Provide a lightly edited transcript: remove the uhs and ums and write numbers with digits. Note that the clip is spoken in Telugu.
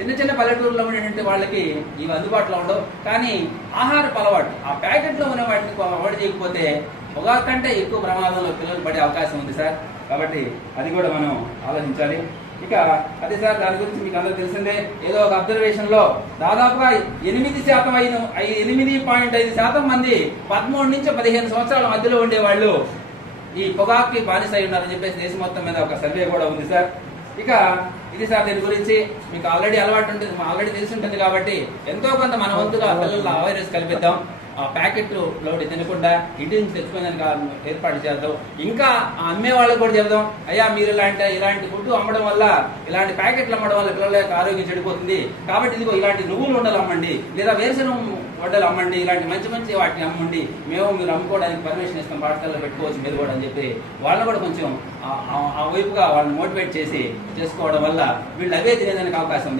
చిన్న చిన్న పల్లెటూరులో ఉండేటువంటి వాళ్ళకి ఇవి అందుబాటులో ఉండవు. కానీ ఆహారపు అలవాటు ఆ ప్యాకెట్లో ఉన్న వాటిని అవాయిడ్ చేయకపోతే పొగాకు కంటే ఎక్కువ ప్రమాదంలో పిల్లలు పడే అవకాశం ఉంది సార్. కాబట్టి అది కూడా మనం ఆలోచించాలి. ఇక అదే సార్, దాని గురించి మీకు అందరూ తెలిసిందే. ఏదో ఒక అబ్జర్వేషన్ లో దాదాపుగా 8.5% మంది 13 నుంచి 15 సంవత్సరాల మధ్యలో ఉండేవాళ్ళు ఈ పొగాకుకి బానిస అయి ఉన్నారని చెప్పేసి దేశం మొత్తం మీద ఒక సర్వే కూడా ఉంది సార్. ఇక ఇది సార్, దీని గురించి మీకు ఆల్రెడీ అలవాటు ఉంటుంది, ఆల్రెడీ తెలిసి ఉంటుంది. కాబట్టి ఎంతో కొంత మన వంతుగా పిల్లల్లో అవేర్నెస్ కల్పిద్దాం. ఆ ప్యాకెట్లు లోడ్ తినకుండా ఇంటి నుంచి తెచ్చుకునేందుకు ఏర్పాటు చేద్దాం. ఇంకా అమ్మే వాళ్ళకి కూడా చెప్దాం, అయ్యా మీరు ఇలాంటి ఫుడ్ అమ్మడం వల్ల, ఇలాంటి ప్యాకెట్లు అమ్మడం వల్ల పిల్లల యొక్క ఆరోగ్యం చెడిపోతుంది. కాబట్టి ఇదిగో ఇలాంటి నువ్వులు ఉండలు అమ్మండి, లేదా వేరుశనగ వడ్డలు అమ్మండి, ఇలాంటి మంచి మంచి వాటిని అమ్మండి, మీరు అమ్ముకోవడానికి పర్మిషన్ ఇస్తాం, పాఠశాలలో పెట్టుకోవచ్చు మీరు కూడా అని చెప్పి వాళ్ళని కూడా కొంచెం ఆ వైపుగా వాళ్ళని మోటివేట్ చేసి చేసుకోవడం వల్ల వీళ్ళు అవే తినేదానికి అవకాశం ఉంది.